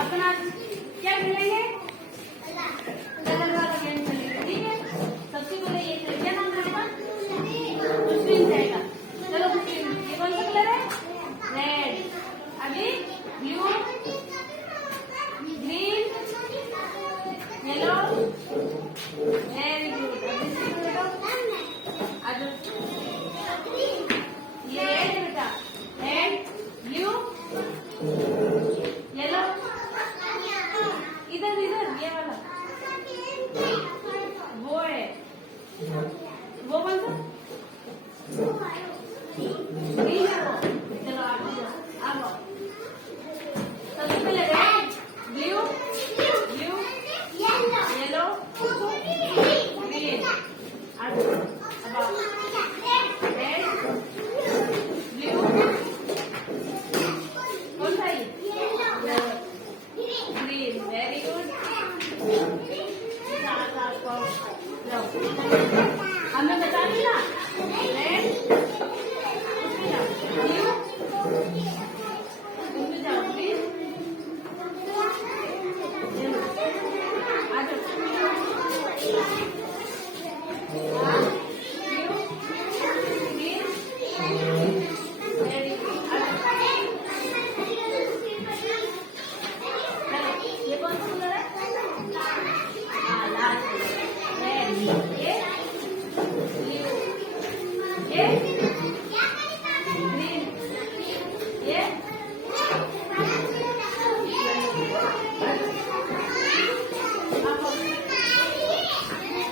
अपना क्या खेलेंगे? कलर वाला गेम खेलेंगे, ठीक है। सबसे पहले ये क्या नाम रहेगा? पुष्पिन रहेगा। चलो पुष्पिन, ये कौन सा कलर है? रेड। अभी blue, green, yellow, very good. अभी ये रेड बेटा, रेड, ब्लू, येलो, इधर इधर ये वाला वो है, वो कौन सा? ग्रीन है वो। चलो आगे जाओ, आओ। सबसे पहले red, blue, blue, yellow, green. आगे अब आओ। रेड, ब्लू, कौन सा ये? ग्रीन। Very good. हमें बता दी ना, रेड, ब्लू, उसमें जाओ प्लीज। आ जाओ। Very good. ये कौन सा कलर है? हाँ लाल कलर। रेड, ये ब्लू, ये ग्रीन, ये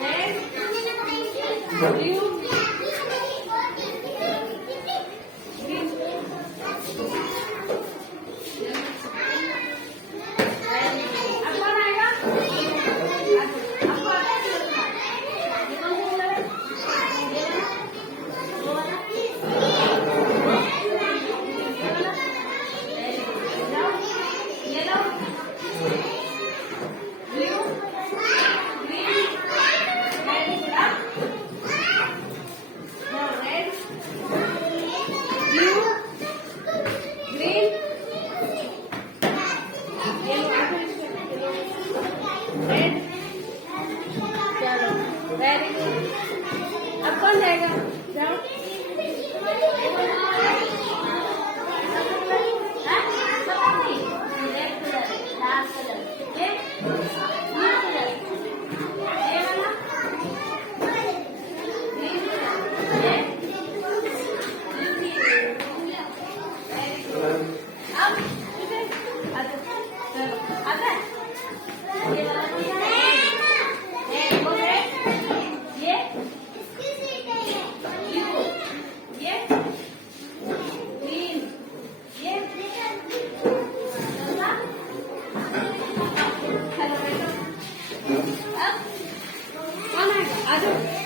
रेड, ब्लू, ग्रीन। अब कौन आएगा? आपको आता है ये कौन सा कलर है? ये वो वाला? ये वाला? Very good. जाओ। Yellow, blue, green, very good. अब जाओ। Red, blue, green, red. चलो वेरी गुड। अब कौन जाएगा? जाओ। रेड कलर, लाल कलर, ये ब्लू कलर, ये वाला ग्रीन कलर, ये ब्लू कलर। Very good. अब चलो आता है ये वाला कौन सा है? रेड, वो रेड, ये ब्लू, ये ग्रीन, ये चौथा। हेलो बेटा, अब कौन आएगा? आ जाओ।